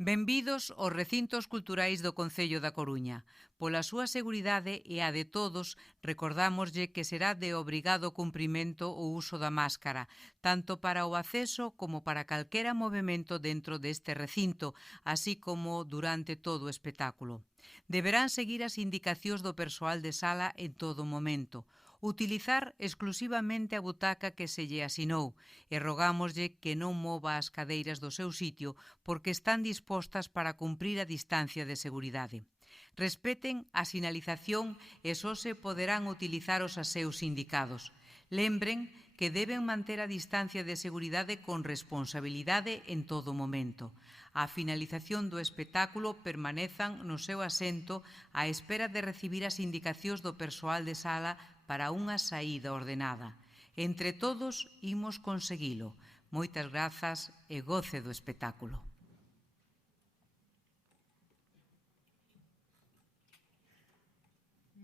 Benvidos aos recintos culturais do Concello da Coruña. Pola súa seguridade e a de todos, recordámoslle que será de obrigado cumprimento o uso da máscara, tanto para o acceso como para calquera movimento dentro deste recinto, así como durante todo o espectáculo. Deberán seguir as indicacións do persoal de sala en todo momento, utilizar exclusivamente a butaca que se lle asinou e rogámoslle que non mova as cadeiras do seu sitio porque están dispostas para cumprir a distancia de seguridade. Respeten a sinalización e só se poderán utilizar os aseos indicados. Lembren que deben manter a distancia de seguridade con responsabilidade en todo momento. A finalización do espectáculo permanezan no seu asento á espera de recibir as indicacións do persoal de sala para unha saída ordenada. Entre todos imos conseguilo. Moitas grazas e goce do espectáculo.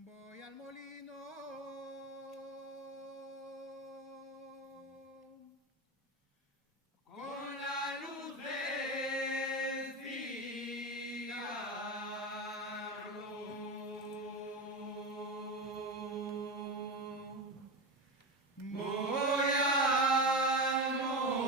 Voy al molino con la luz del cigarro. Voy al molino.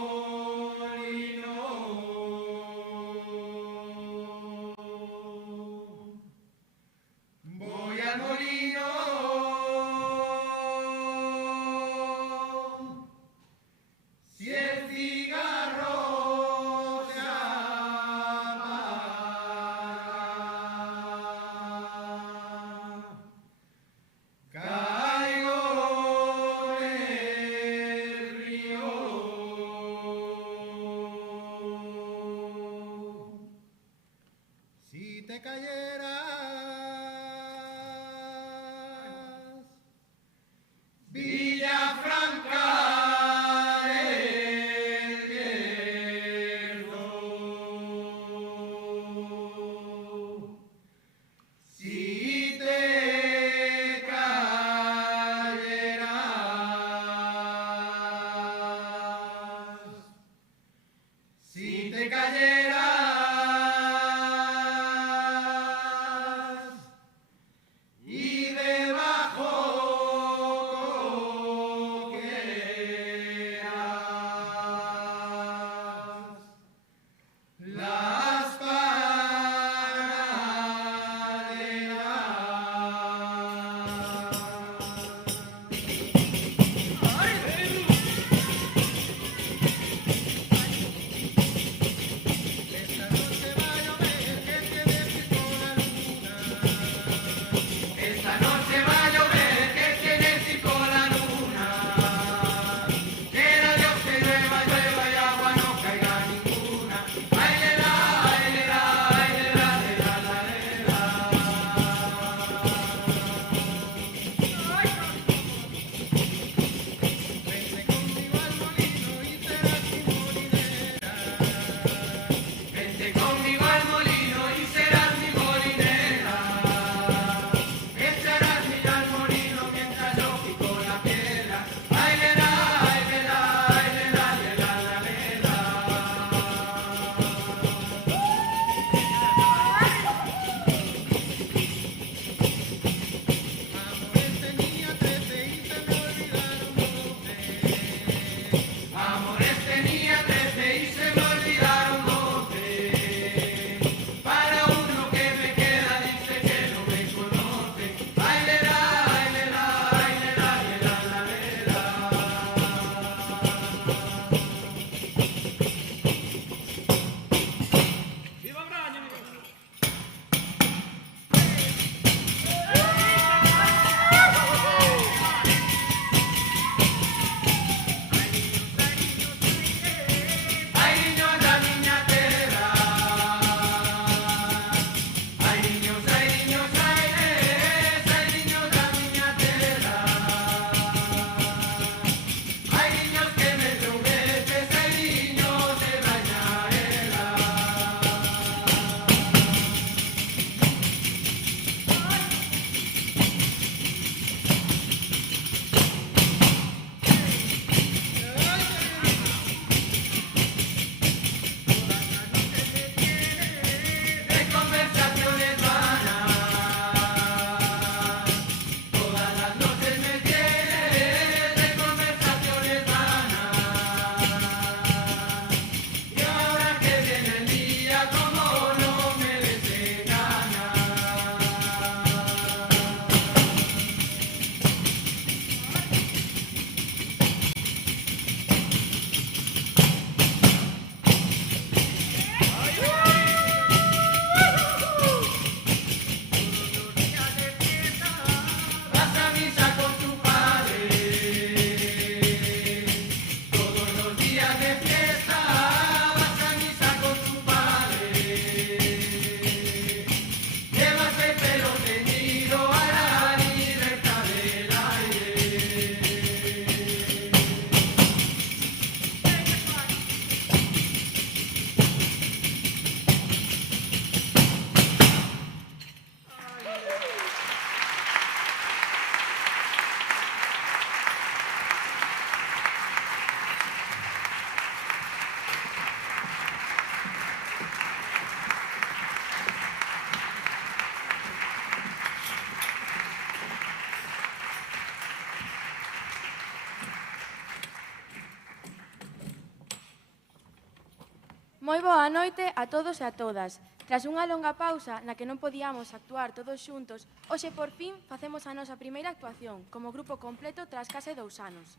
Moi boa noite a todos e a todas. Tras unha longa pausa na que non podíamos actuar todos xuntos, hoxe por fin facemos a nosa primeira actuación como grupo completo tras case 2 anos.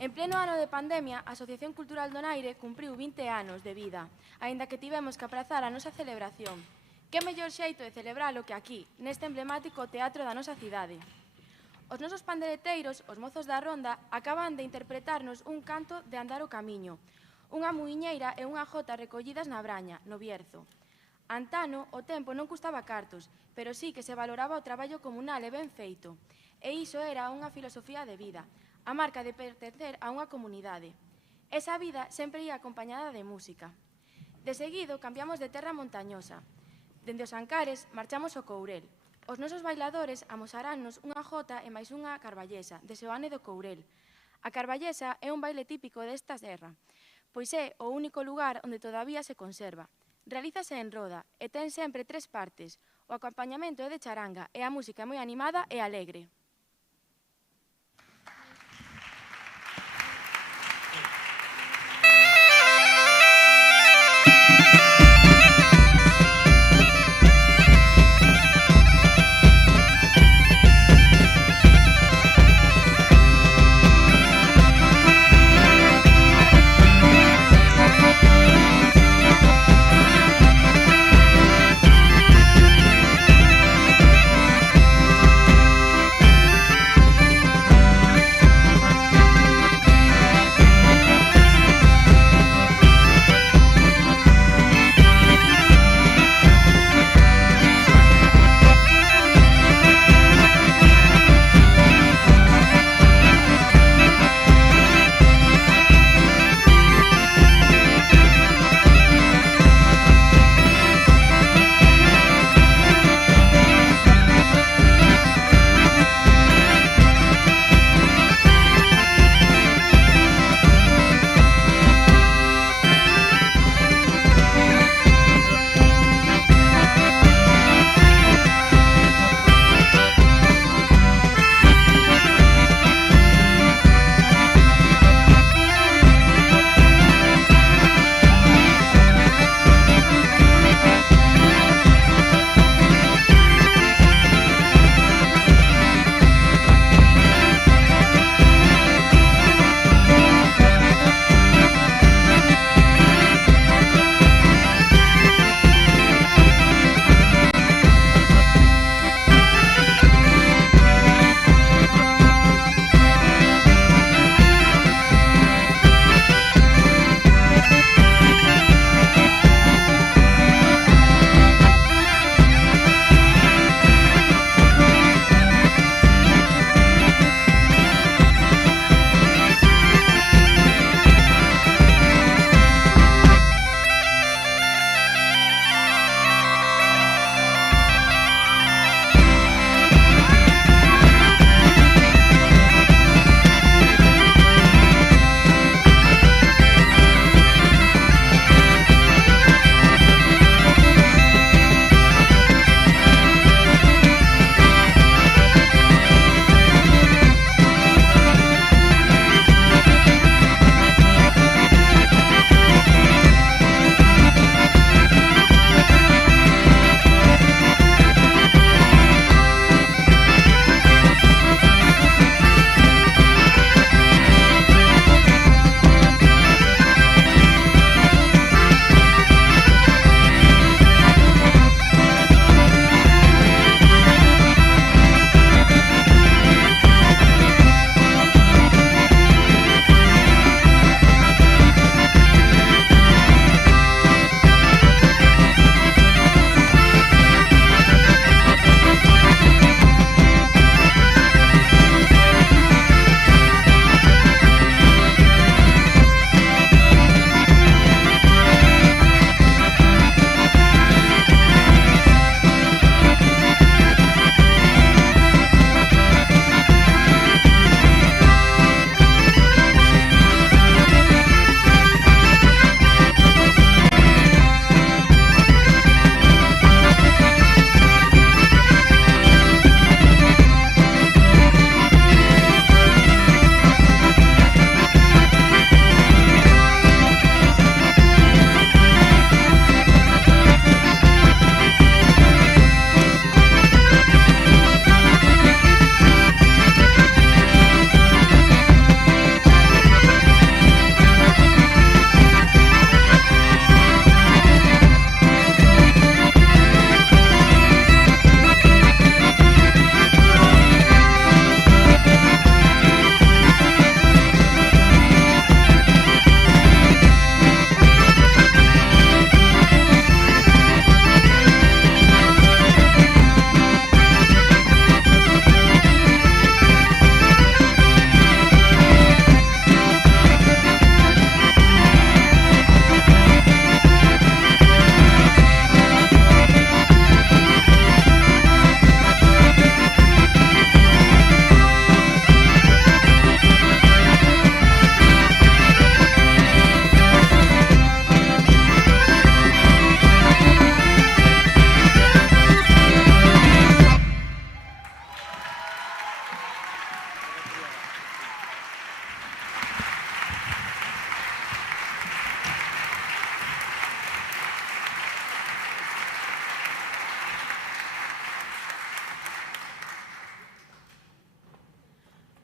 En pleno ano de pandemia, a Asociación Cultural Donaire cumpriu 20 anos de vida, aínda que tivemos que aprazar a nosa celebración. Que mellor xeito de celebralo que aquí, neste emblemático teatro da nosa cidade. Os nosos pandereteiros, os mozos da ronda, acaban de interpretarnos un canto de Andar o Camiño, unha muiñeira e unha jota recollidas na Braña, no Bierzo. Antano, o tempo non custaba cartos, pero sí que se valoraba o traballo comunal e ben feito. E iso era unha filosofía de vida, a marca de pertencer a unha comunidade. Esa vida sempre ia acompañada de música. De seguido, cambiamos de terra montañosa. Dende os Ancares, marchamos ao Courel. Os nosos bailadores amosarannos unha jota e máis unha carballesa, de Seoane do Courel. A carballesa é un baile típico desta serra, pois é o único lugar onde todavía se conserva. Realízase en roda e ten sempre 3 partes. O acompañamento é de charanga e a música é moi animada e alegre.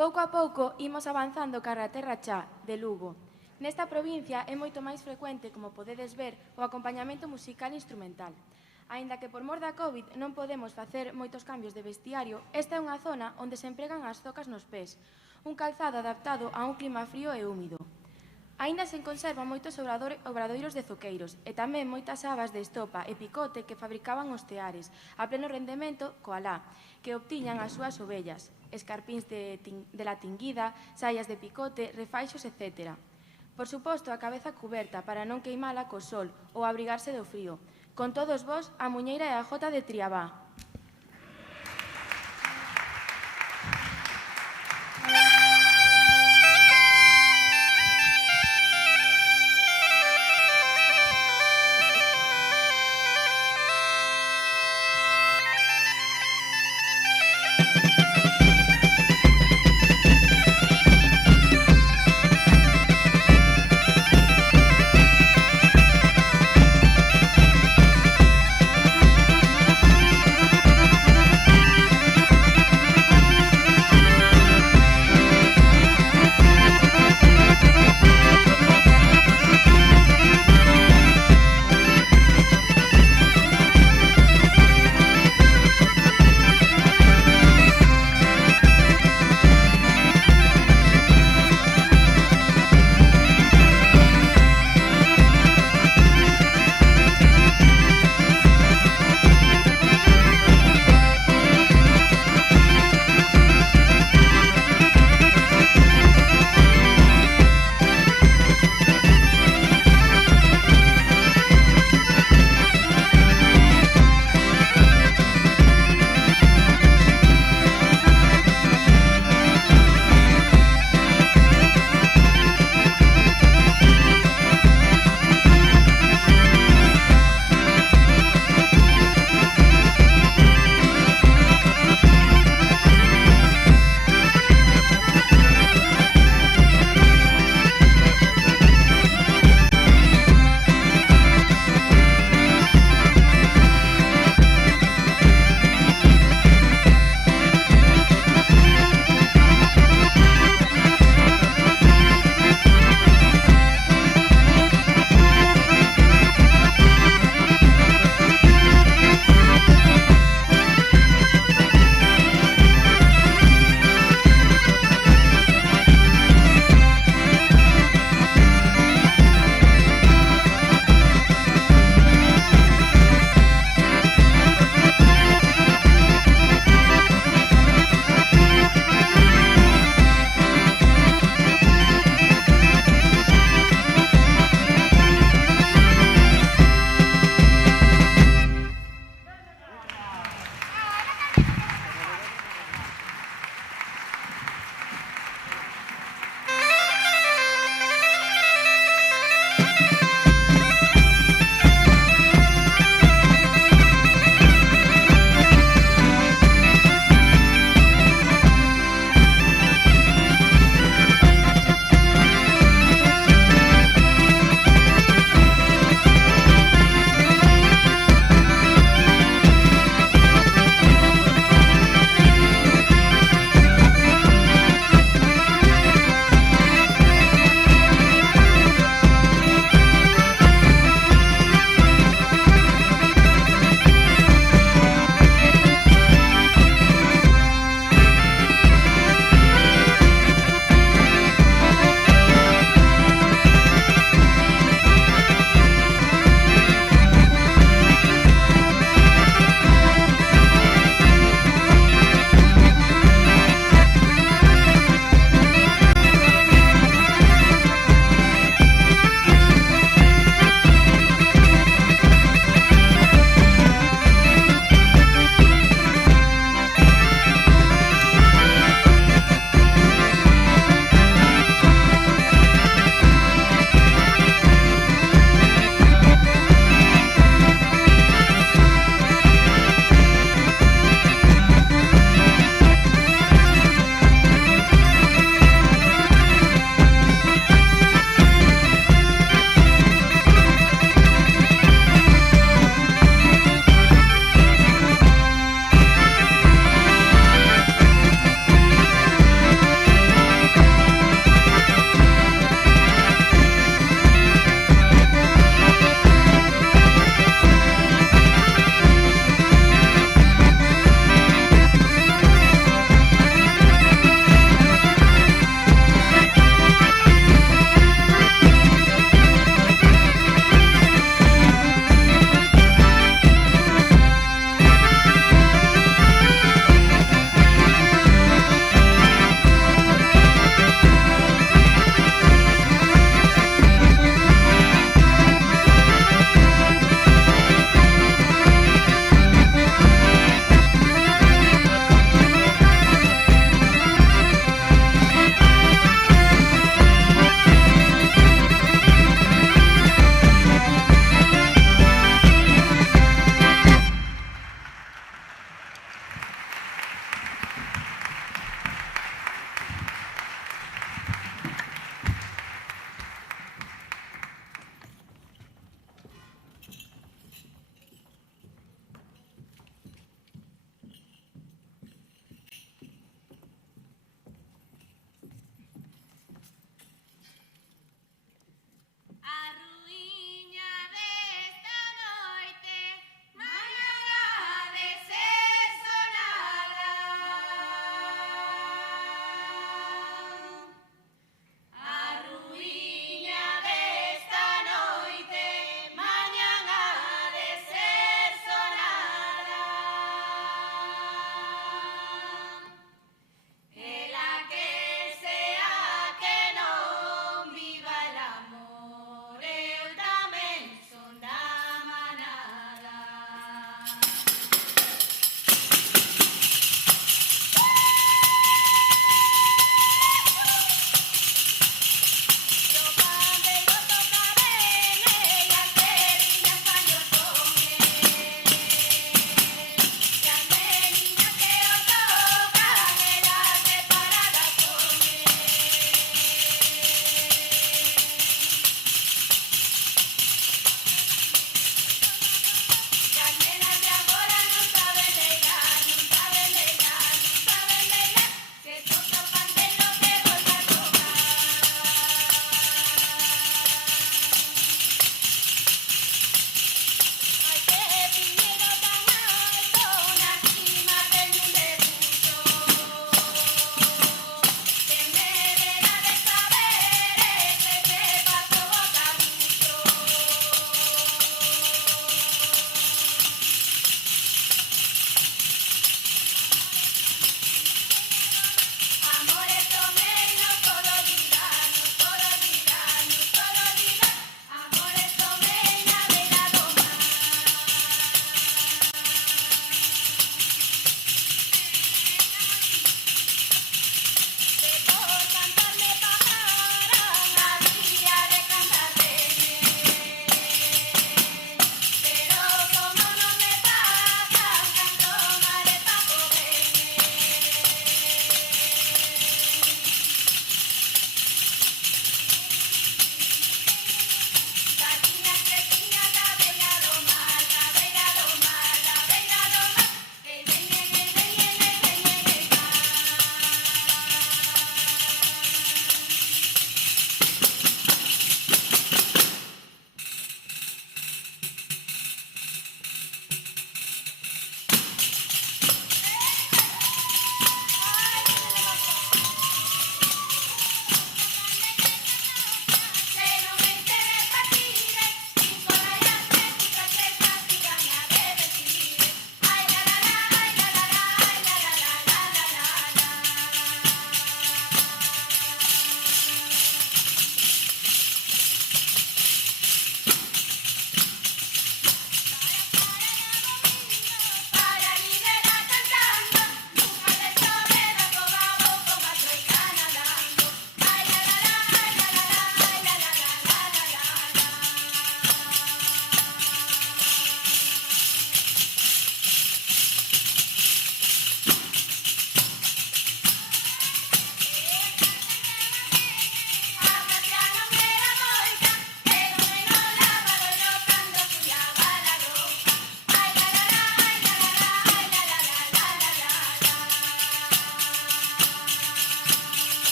Pouco a pouco imos avanzando cara a Terra Chá, de Lugo. Nesta provincia é moito máis frecuente, como podedes ver, o acompañamento musical e instrumental. Aínda que por mor da COVID non podemos facer moitos cambios de vestiario, esta é unha zona onde se empregan as zocas nos pés, un calzado adaptado a un clima frío e húmido. Aínda se conservan moitos obradoiros de zoqueiros e tamén moitas habas de estopa e picote que fabricaban os teares, a pleno rendemento coa lá, que obtiñan as súas ovellas, escarpíns de la tinguida, saias de picote, refaixos, etc. Por suposto, a cabeza cuberta para non queimala co sol ou abrigarse do frío. Con todos vós, a muñeira e a jota de Triabá.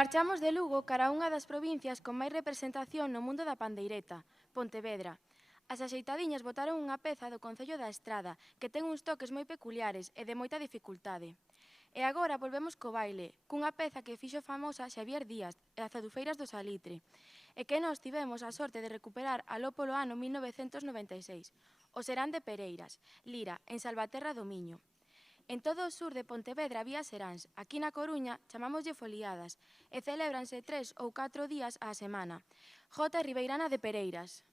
Marchamos de Lugo cara a unha das provincias con máis representación no mundo da pandeireta, Pontevedra. As axeitadiñas botaron unha peza do Concello da Estrada, que ten uns toques moi peculiares e de moita dificultade. E agora volvemos co baile, cunha peza que fixo famosa Xavier Díaz, e as Adufeiras do Salitre, e que nós tivemos a sorte de recuperar aló polo ano 1996, o Serán de Pereiras, Lira, en Salvaterra do Miño. En todo o sur de Pontevedra había seráns, aquí na Coruña chamámoslle foliadas, e celébranse 3 ou 4 días á semana. Jota Ribeirana de Pereiras.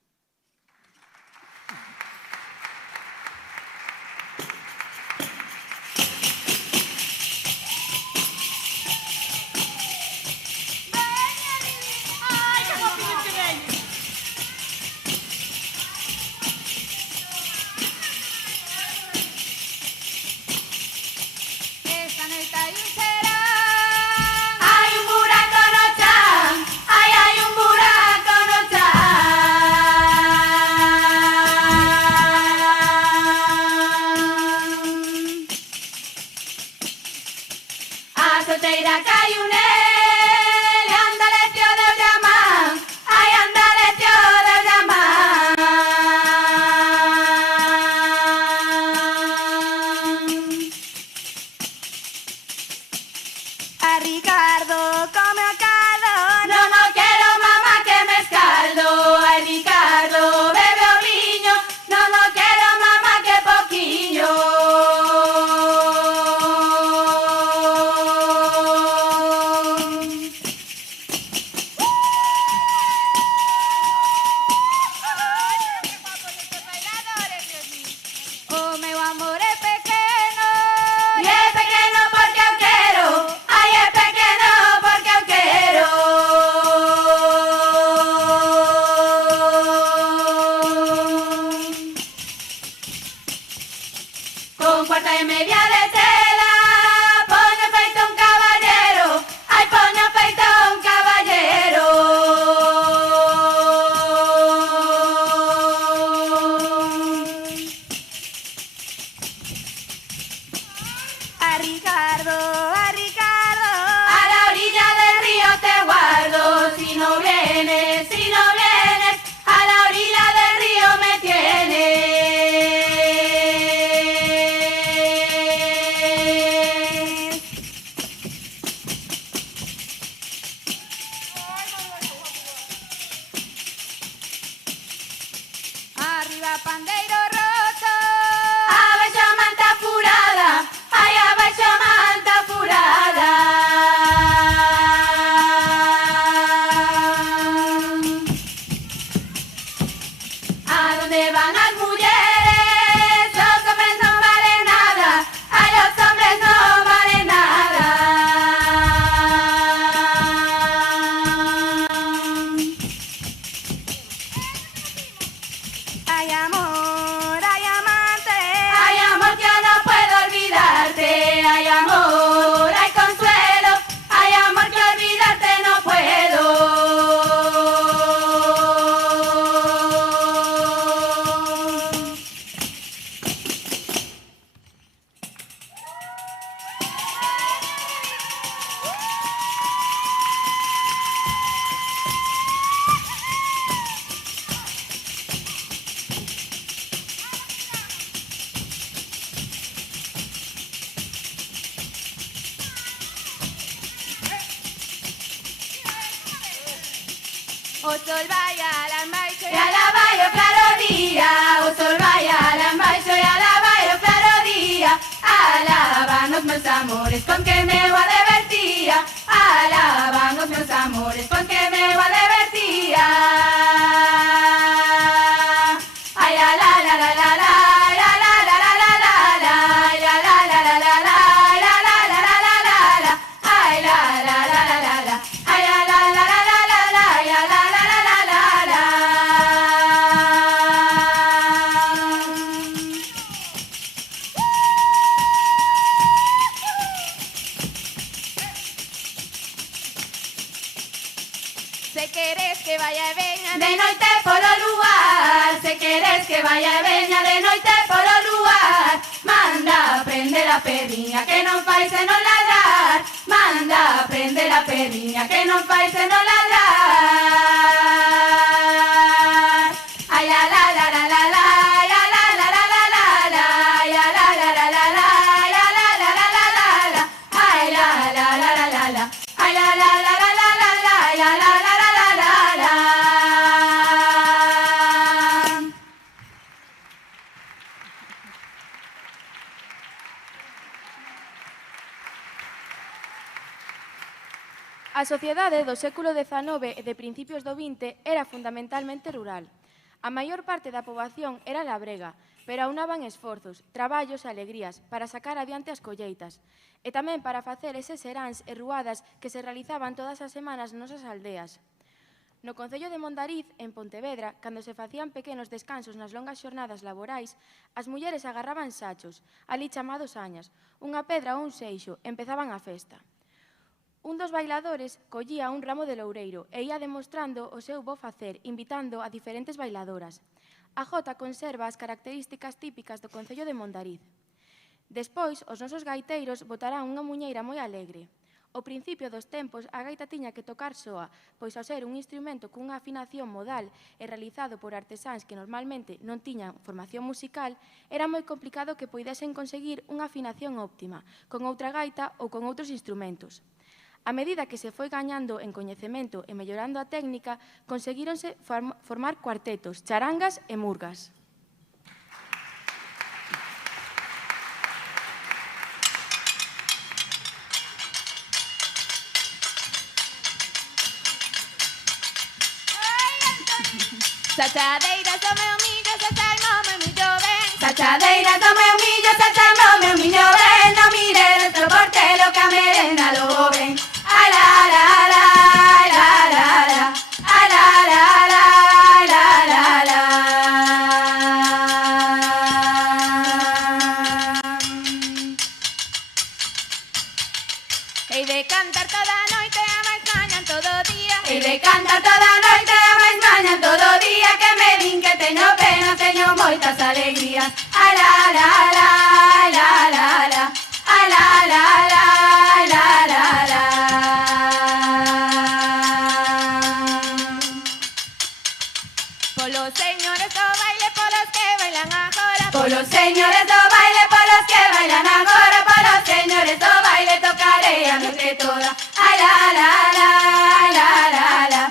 O sol vai ala embaixo e ala vai o claro día. O sol vai ala embaixo e ala vai o claro día. Alaban os meus amores con que me va divertía. Alaban os meus amores con que me va divertía. Ay la la la la la la. De noite polo lugar, se queres que vaya e veña de noite polo lugar, manda prender a la perriña que non fai senón ladrar. Manda, prende la perriña que non fai senón ladrar. Ay la la la la la la, ya la la la la la la, ya la la la la la, ya la la la la la la, ay la la la la la la, ay la la la la la la la, ya la la la la la la. A sociedade do século XIX e de principios do XX era fundamentalmente rural. A maior parte da poboación era labrega, pero aunaban esforzos, traballos e alegrías para sacar adiante as colleitas e tamén para facer eses seráns e ruadas que se realizaban todas as semanas nas nosas aldeas. No concello de Mondariz, en Pontevedra, cando se facían pequenos descansos nas longas xornadas laborais, as mulleres agarraban sachos, ali chamados añas, unha pedra ou un seixo, empezaban a festa. Un dos bailadores collía un ramo de loureiro e ia demostrando o seu bo facer, invitando a diferentes bailadoras. A jota conserva as características típicas do concello de Mondariz. Despois, os nosos gaiteiros botarán unha muñeira moi alegre. Ao principio dos tempos, a gaita tiña que tocar soa, pois ao ser un instrumento cunha afinación modal e realizado por artesáns que normalmente non tiñan formación musical, era moi complicado que poidesen conseguir unha afinación óptima, con outra gaita ou con outros instrumentos. A medida que se foi gañando en coñecemento e mellorando a técnica, conseguíronse formar cuartetos, charangas e murgas. Sachadeiras do meu millo, sacharmo meu millo ben. Sachadeiras do meu millo, sacharmo meu millo ben. No mires do portelo que a merenda logo ben. Ay la la la, ay la la la, ay la la la, ay la la la. Hei de cantar toda a noite, a máis mañan todo o día. Hei de cantar toda a noite, a máis mañan todo o día. Que me din que teño pena, teño moitas alegrías. Ay la la la, ay la la la, ay la la la, ay la la la. Polos señores do baile, polos que bailan agora. Polos señores do baile, polos que bailan agora. Polos señores do baile tocarei a noite toda. Ay la la la, ay la la la,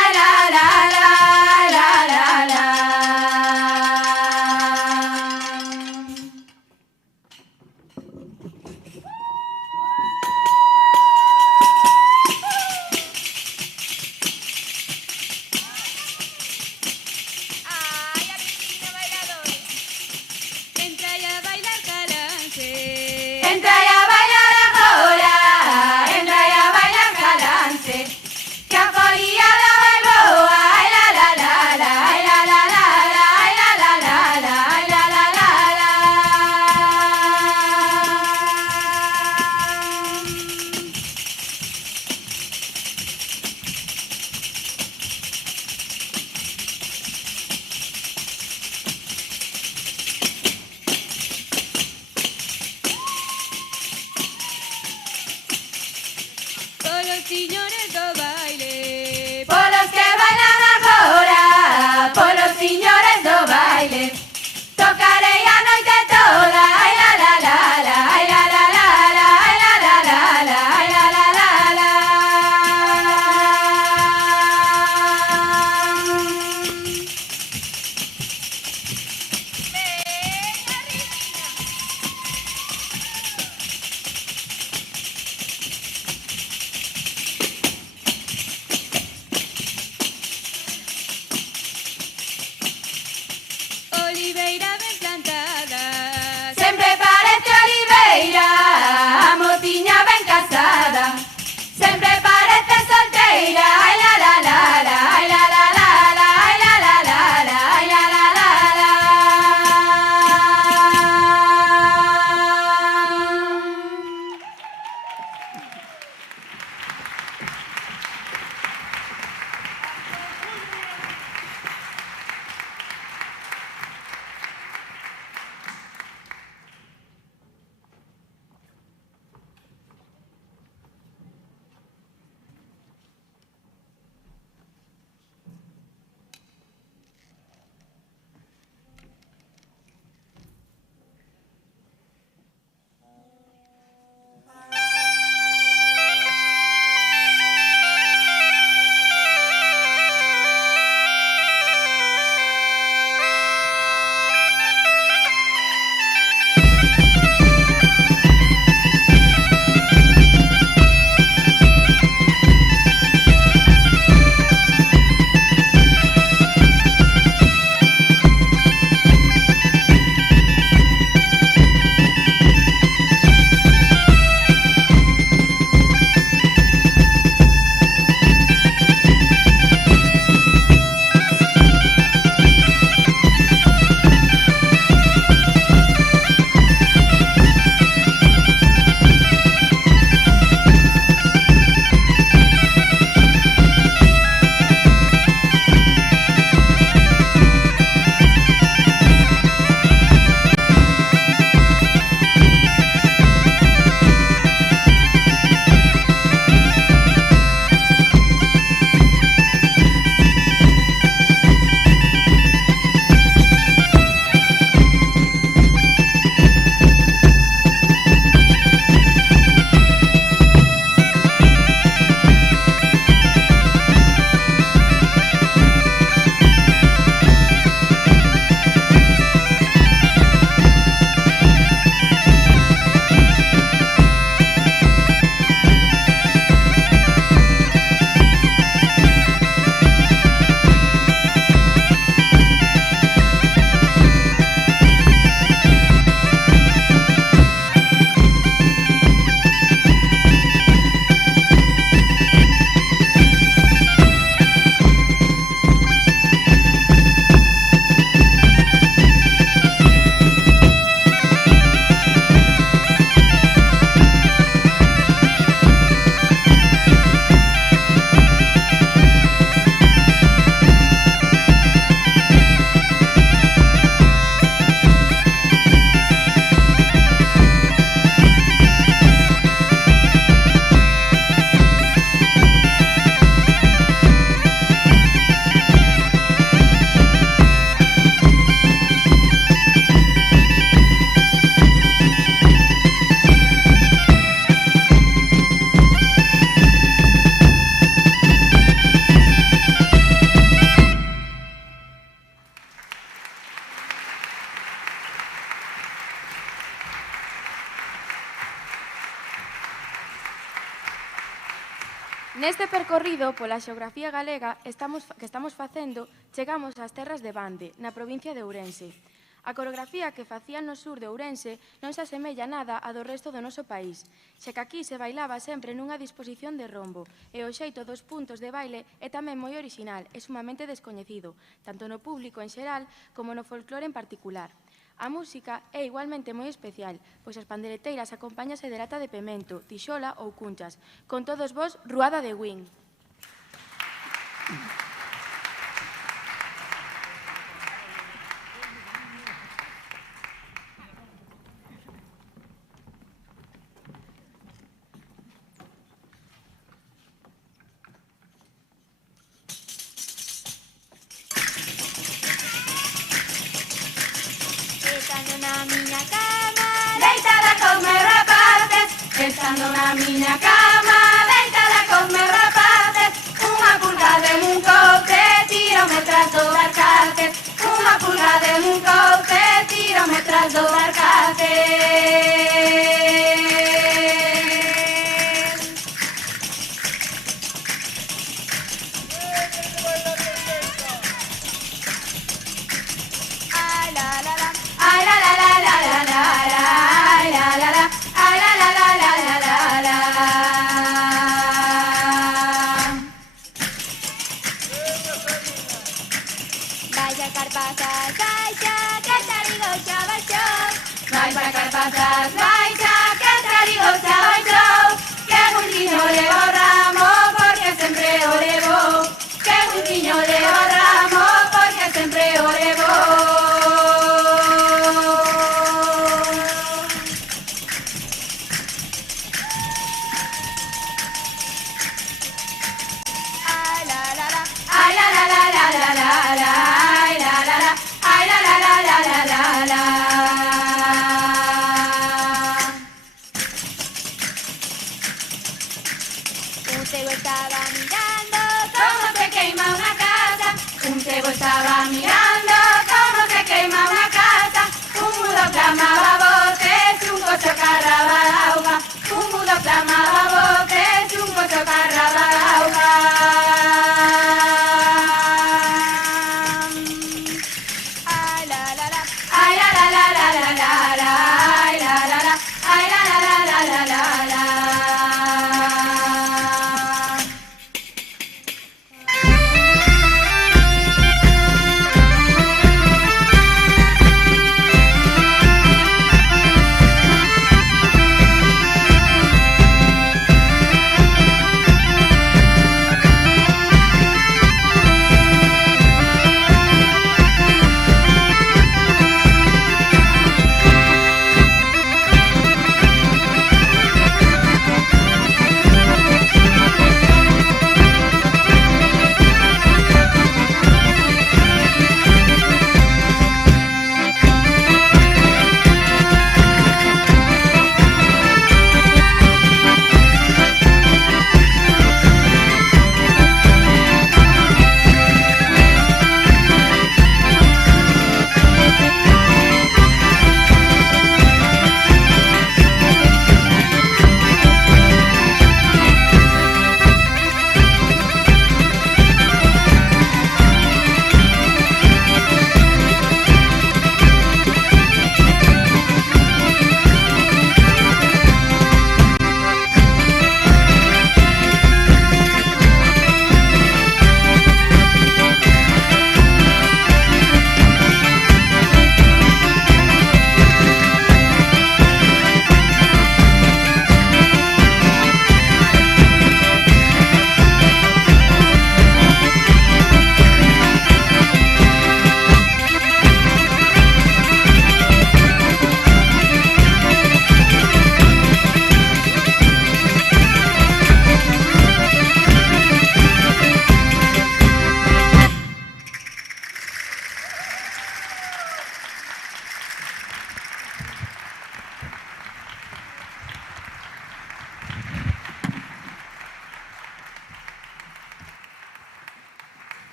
ay la la la, ay la la la. Ay, aquí tiene bailadores. Entra a bailar calance. Entra a bailar agora. Entra a bailar calance. Que a foliada vai boa. Ay la la la la, ay la la la la, ay la la la la, ay la la la la. Neste percorrido pola xeografía galega que estamos facendo, chegamos ás terras de Bande, na provincia de Ourense. A coreografía que facían no sur de Ourense non se asemella nada a do resto do noso país, xa que aquí se bailaba sempre nunha disposición de rombo, e o xeito dos puntos de baile é tamén moi orixinal e sumamente descoñecido, tanto no público en xeral como no folclore en particular. A música é igualmente moi especial, pois as pandereteiras acompáñase de lata de pemento, tixola ou cunchas. Con todos vós, Ruada de Wing. Estando na miña cama, deitada con meus rapaces. Estando na miña cama, deitada con meus rapaces. Unha pulga de un coce, tírome tras do arcace. Unha pulga de un coce, tírome tras do arcace.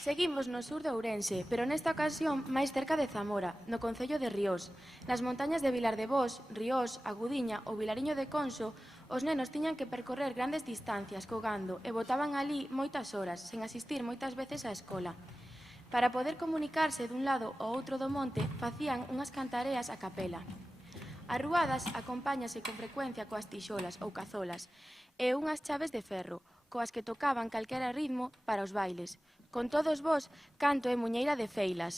Seguimos no sur de Ourense, pero nesta ocasión máis cerca de Zamora, no concello de Riós. Nas montañas de Vilar de Bos, Riós, Agudiña ou Vilariño de Conso, os nenos tiñan que percorrer grandes distancias cogando e botaban ali moitas horas, sen asistir moitas veces á escola. Para poder comunicarse dun lado ao outro do monte, facían unhas cantareas a capela. As ruadas acompáñase con frecuencia coas tixolas ou cazolas e unhas chaves de ferro, coas que tocaban calquera ritmo para os bailes. Con todos vós, canto e muñeira de Feilas.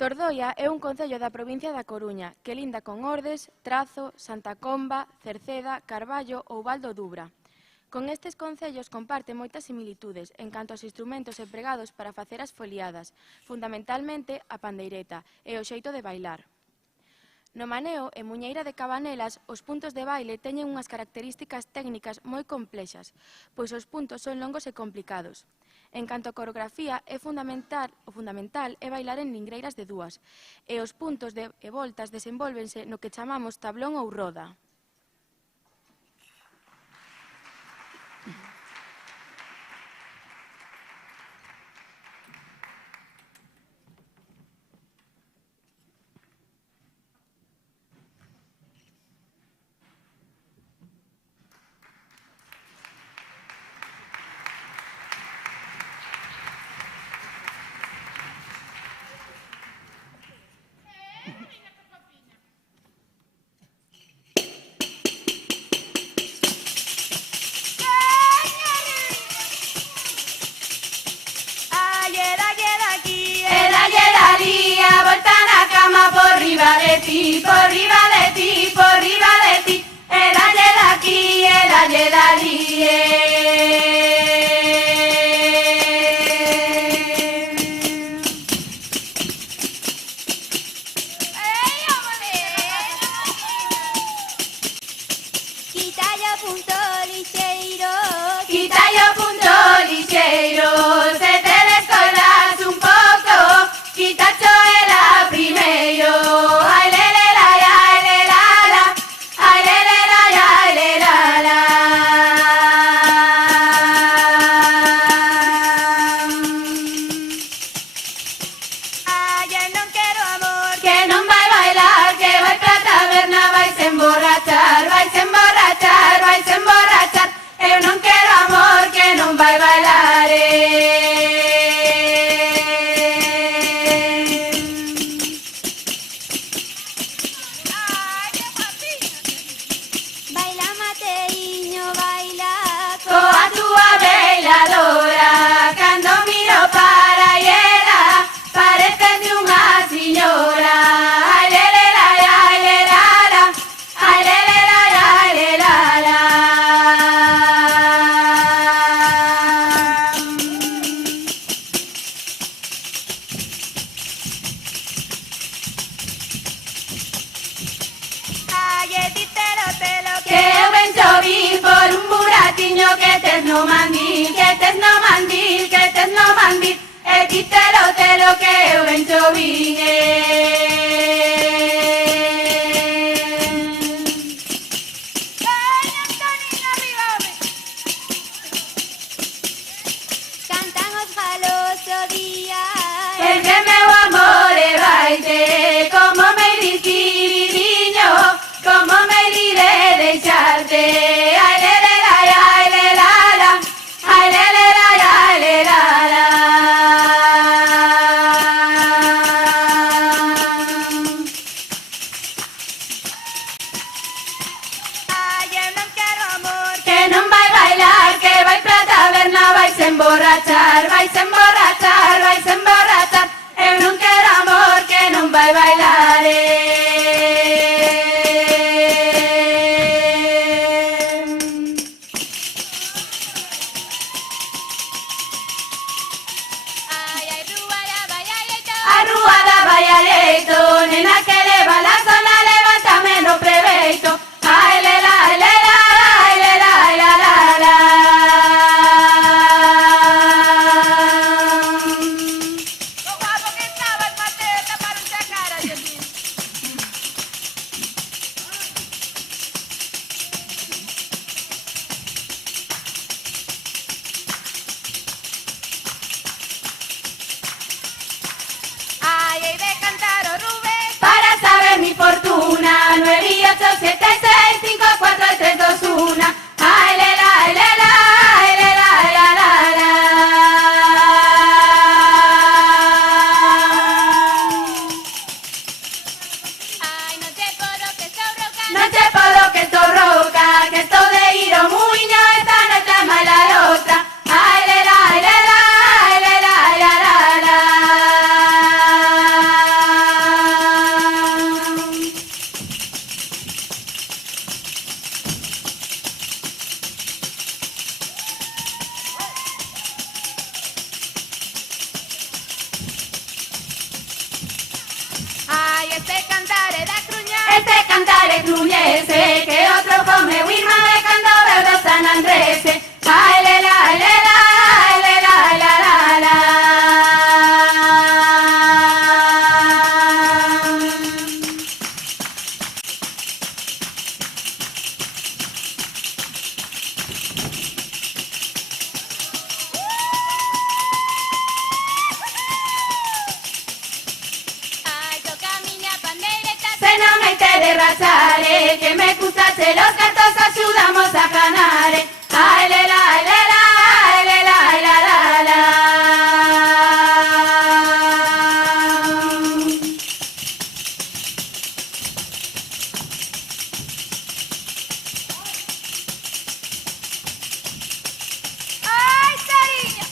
Tordoia é un concello da provincia da Coruña que linda con Ordes, Trazo, Santa Comba, Cerceda, Carballo ou Val do Dubra. Con estes concellos comparte moitas similitudes en canto aos instrumentos empregados para facer as foliadas, fundamentalmente a pandeireta e o xeito de bailar. No Maneo e Muñeira de Cabanelas, os puntos de baile teñen unhas características técnicas moi complexas, pois os puntos son longos e complicados. En canto a coreografía, o fundamental é bailar en lingreiras de dúas, e os puntos e voltas desenvólvense no que chamamos tablón ou roda. Por riba de ti, el ayer aquí, el ayer allí. Quita yo punto lixeiro, se te descoidas un pouco, quita choela primeiro. Ay, le, la, ay, le, la, ay, le, la, ay, le, la. Ay, non quero amor, que non vai bailar, que vai pra taberna, vais emborrachar, vais emborrachar, vais emborrachar. Eu non quero amor, que non vai bailar, Baila, Mateiño, baila coa túa bailadora. Cando miro para ela, pareceme unha señora. Ai, le, la, ai, le, la, ai, le, ai, le, la. Que eu ben chovín por un buratiño que tes no mandil, que tes no mandil, que tes no mandil. E dítelo, que eu ben chovín, Cantan os galos o día, el que meu amor e baite, como me dirigiño, como me diré deixarte. Ay, le, ay, le, la, ay, le, ay, le, la. Ay, eu non quero amor, que non vai bailar, que vai pra taberna, vais emborrachar, vais emborrachar, vais emborrachar. Eu non quero amor, que non vai bailar, Arruada vai a leito, nena que leva la zona, levántame no preveito. Ay, le, la, ay, le, la, ay, le, la, ay, la, la. Lo guapo que estabas, Mateo, taparon esa cara, Dios mío. Ay, hei de cantar o Rubén para este cantar e truñese, que outro come o irmán e cando veu do San Andrés. Ai, lela, lela, ai, lela, la, la, la. Que me gustase los gatos ayudamos a ganar. Ay, le, la, le, la, ay, le, la, la, la, la. Ay, cariño.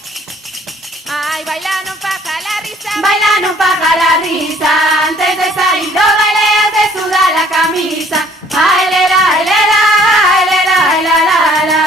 Ay, baila no paga la risa. Baila no paga la risa. Antes de salir do baile has de sudar la camisa. Ay, le, la, le, la, ay, le, la, la, la, la.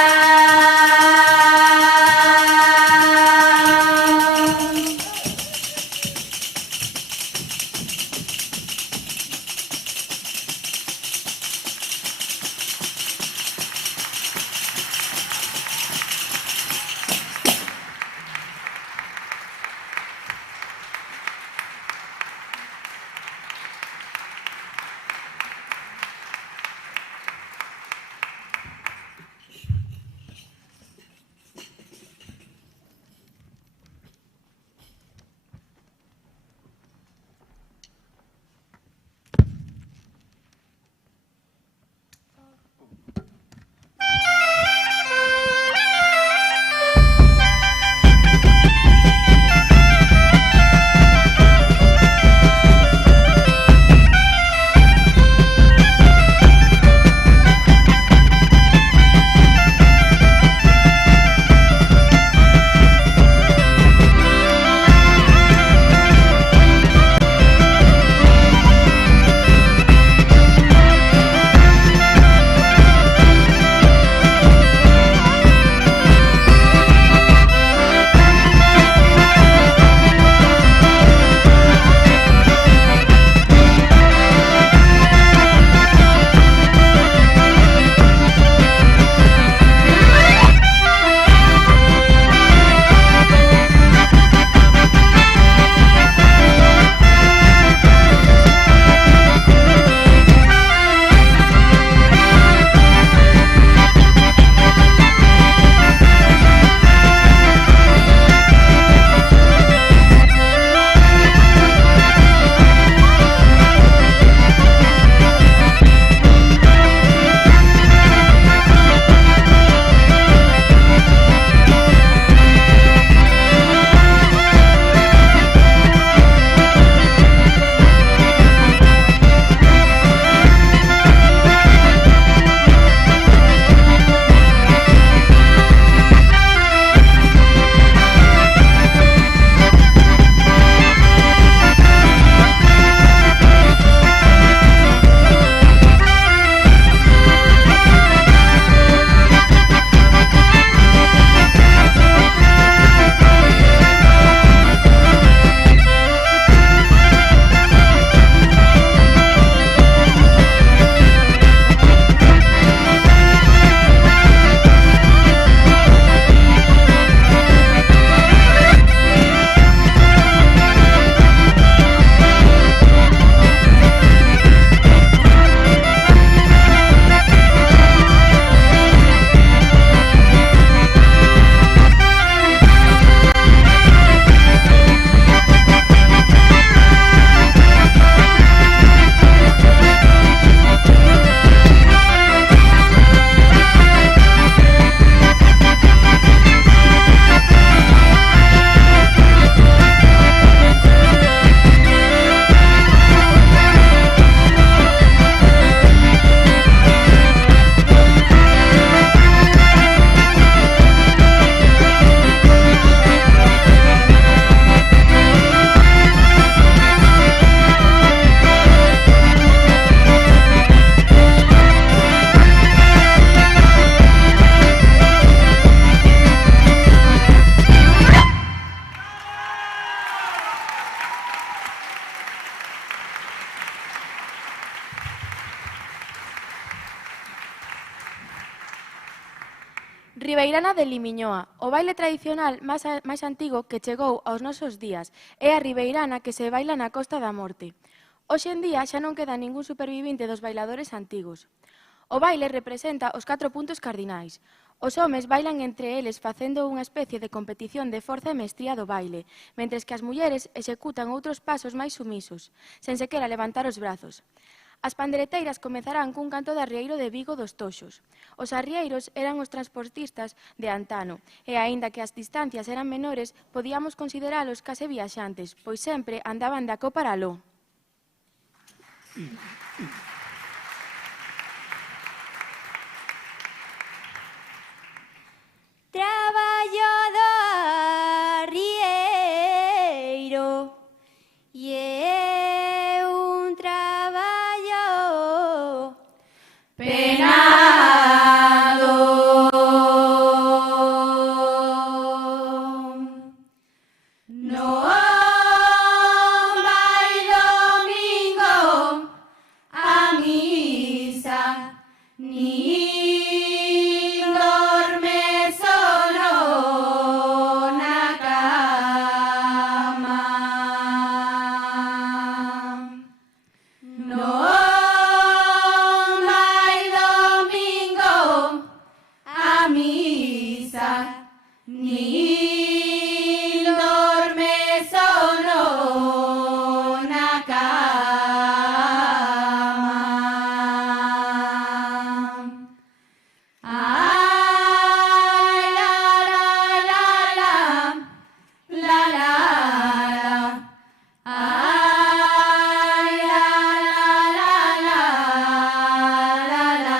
Ribeirana de Limiñoa, o baile tradicional máis antigo que chegou aos nosos días. É a ribeirana que se baila na Costa da Morte. Hoxe en día xa non queda ningún supervivinte dos bailadores antigos. O baile representa os 4 puntos cardinais. Os homes bailan entre eles facendo unha especie de competición de forza e mestría do baile, mentres que as mulleres executan outros pasos máis sumisos, sen sequera levantar os brazos. As pandereteiras comezarán cun canto de arrieiro de Vigo dos Toxos. Os arrieiros eran os transportistas de antano, e aínda que as distancias eran menores, podíamos consideralos case viaxantes, pois sempre andaban de acó para aló. Traballo do arrieiro e é un traballo penado. Non vai domingo a misa, nin dorme solo na cama. Non vai domingo a misa, nin dorme solo na cama. Ay, la, la, la, la, la, la, la. Ay, la, la, la, la, la, la.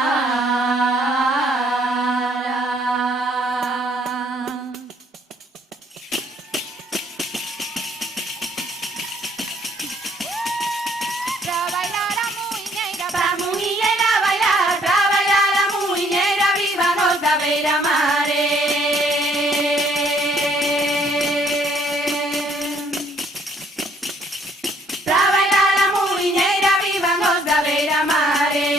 Pra bailar a muiñeira, bailar, pra bailar a muiñeira, viva nos da beira-mare. Pra bailar a muiñeira, viva nos da beira-mare.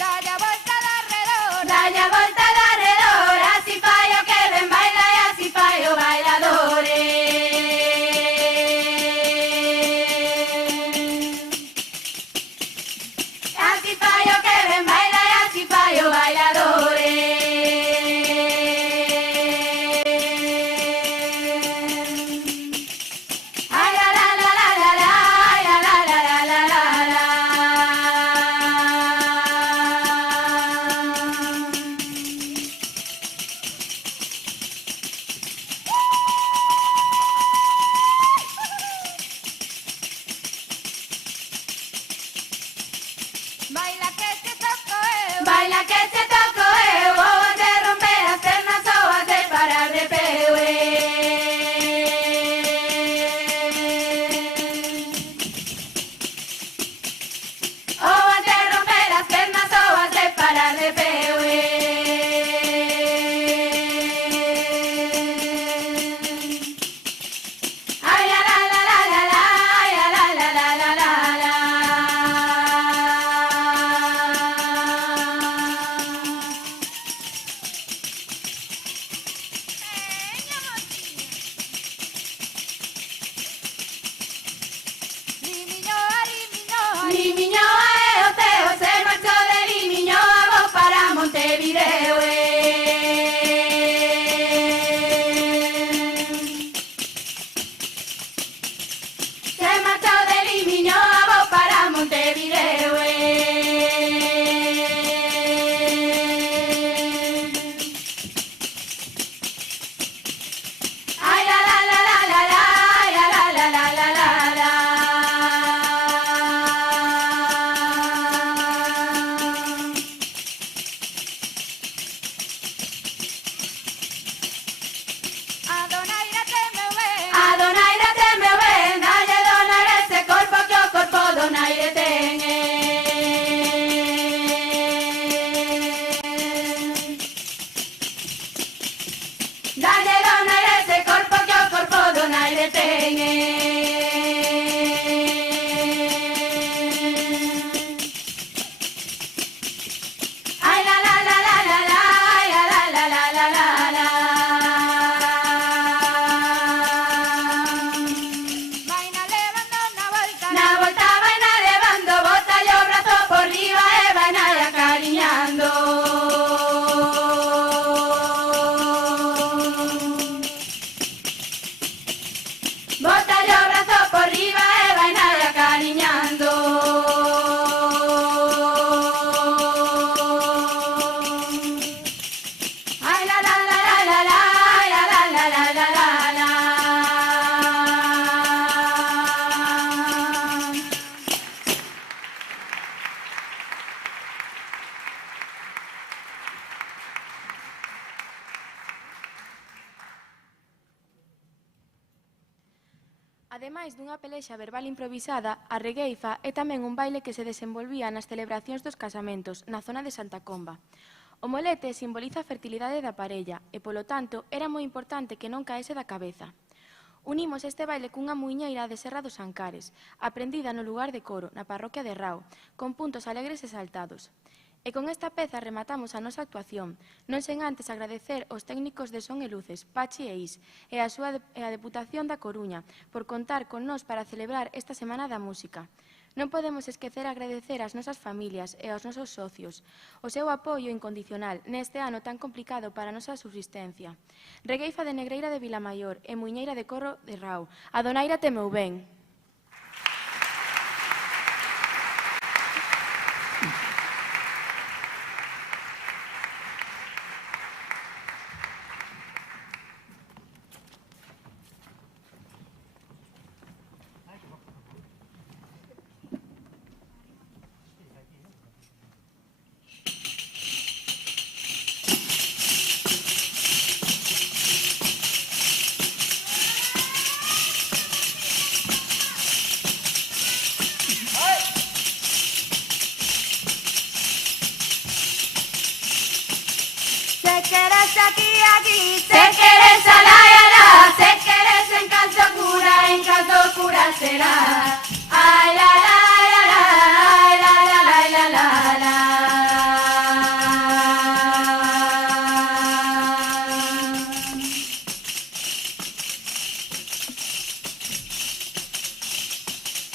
Dalle a volta al arredor, dalle a volta al arredor, así fai o que ben baila e así fai o bailadore. Así fai o que ben baila e así fai o bailadore. Ay, la, la, la, la, la, la, ay, la, la, la, la, la, la, la. Baila que te toco eu, baila que te toco eu, ou has de romper as pernas ou has de parar de peu. Ou has de romper as pernas ou has de parar de peu. Ay, la, la, la, la, la, la, ay, la, la, la, la, la, la, la. Ademais dunha pelexa verbal improvisada, a regueifa é tamén un baile que se desenvolvía nas celebracións dos casamentos, na zona de Santa Comba. O molete simboliza a fertilidade da parella e, polo tanto, era moi importante que non caese da cabeza. Unimos este baile cunha muiñeira de Serra dos Ancares, aprendida no lugar de Coro, na parroquia de Rao, con puntos alegres e saltados. E con esta peza rematamos a nosa actuación, non sen antes agradecer aos técnicos de son e luces, Pachi e Is, e a Deputación da Coruña, por contar con nós para celebrar esta Semana da Música. Non podemos esquecer agradecer ás nosas familias e aos nosos socios o seu apoio incondicional neste ano tan complicado para a nosa subsistencia. Regueifa de Negreira de Vilamaior e Muiñeira de Corro de Rao. A donaira temeu ben. Aquí, se quieres ala y ala, se quieres en calzo cura será. Ay la la la la, ay la la la la la la.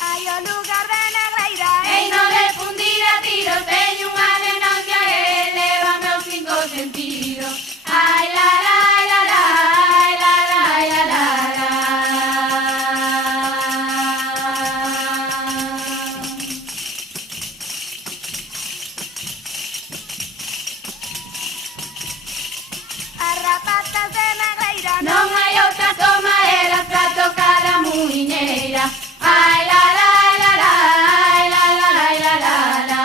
Hay un lugar de Negreira, ei no de fundir a tiros, teño unha denuncia e lévame os 5 sentidos. Ay la la la la, ay la la la la la. As rapatas de Negreira non hai outras como elas pra tocar a muiñeira. Ay la la la la, ay la la la la la la.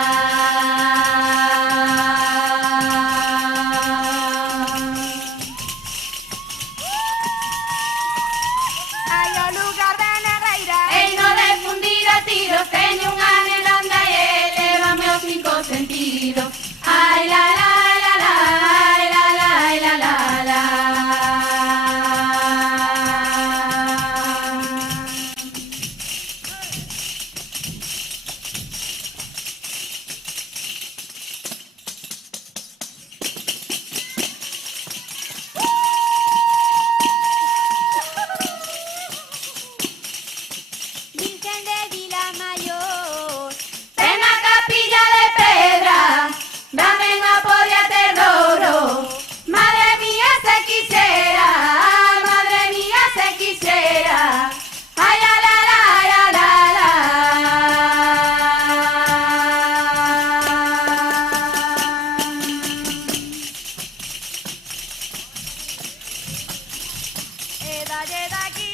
Teño unha nelonda e lévame os 5 sentidos. Ay la la la la, ay la la la la la. Virgen de Vilamayor, ven a Capilla de Pedra, dame unha polla terroro. Madre mía se quisiera, madre mía se quisiera. Ay la la la la la la. Dalle daqui,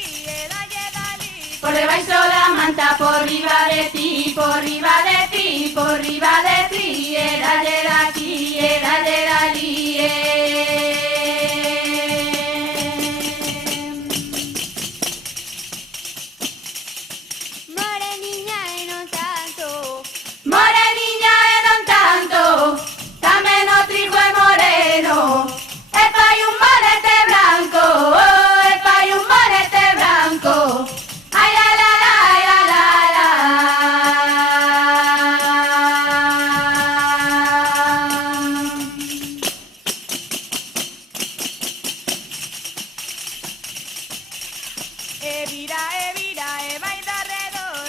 dalle dali. Por debaixo da manta, por riba de ti, por riba de ti, por riba de ti. Dalle daqui, dalle dali. Moreniña e non tanto, moreniña e non tanto, tamén o trigo é moreno. E fai un bonete blanco, e fai un bonete blanco. Ay la la la la la la.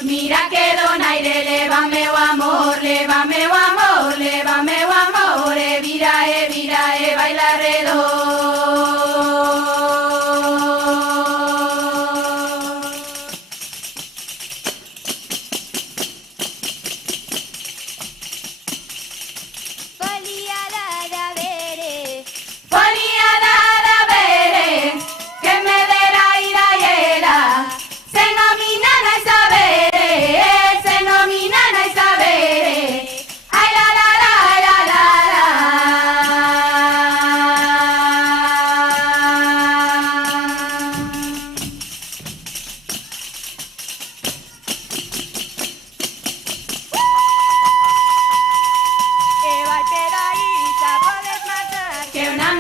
Mira que donaire, lévame o amor, lévame o amor, lévame o amor. Vira, baila alrededor. Se nomina na Isabel,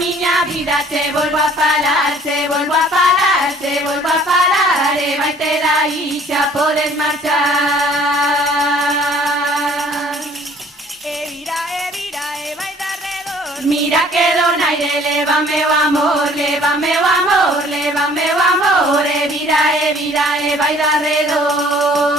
miña vida, che volvo a falar, che volvo a falar, che volvo a falar, e vaite dai, xa podes marchar. E vira, e vai de arredor. Mira que donaire, lévame o amor, lévame o amor, lévame o amor, e vira, e vai de arredor.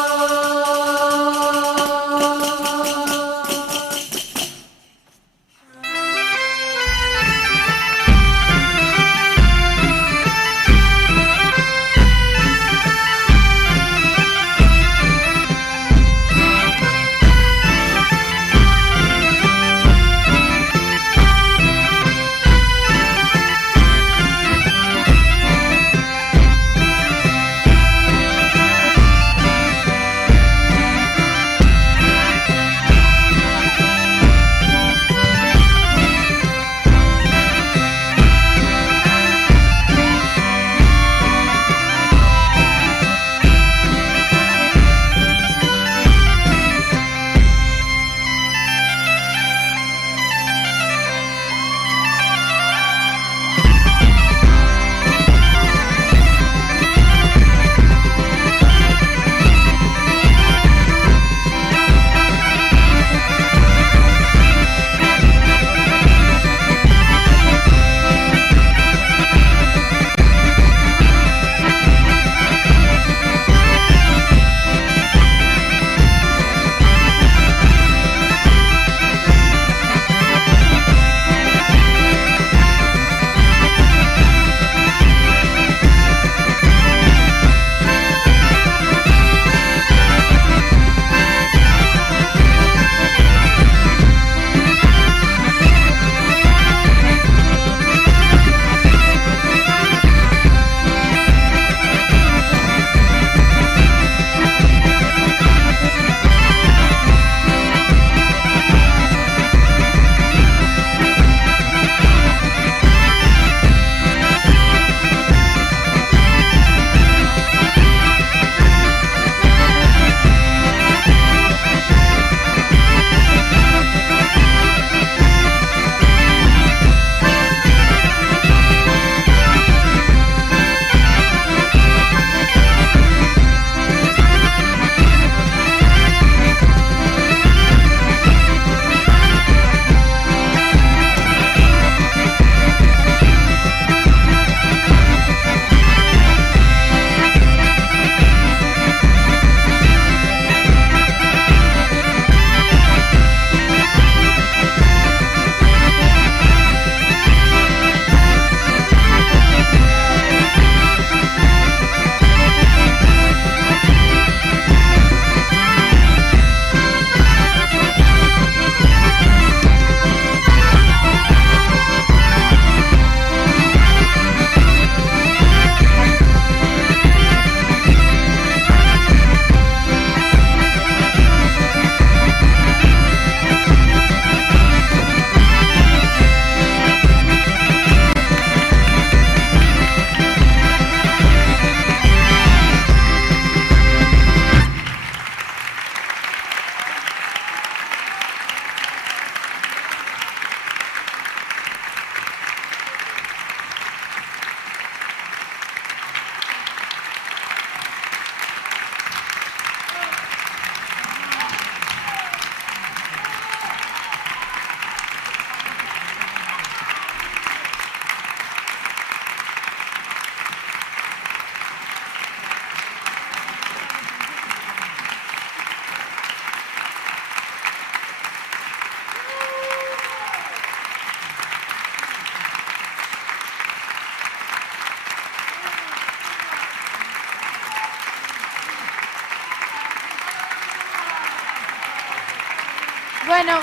Bueno,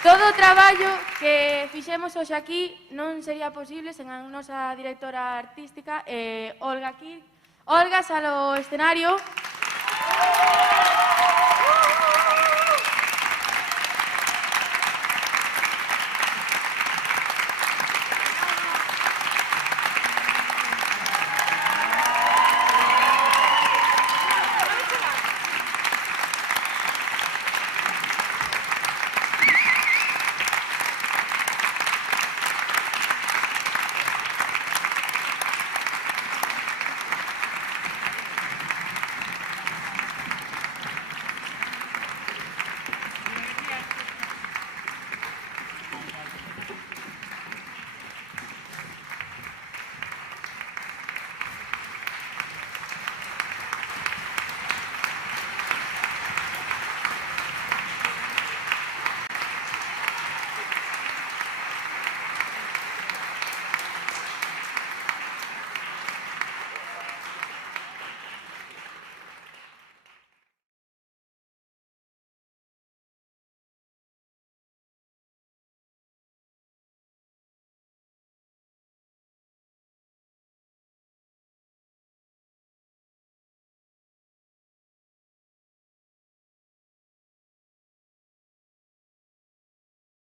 todo o traballo que fixemos hoxe aquí non sería posible sen a nosa directora artística, Olga aquí. Olga, sal ao escenario.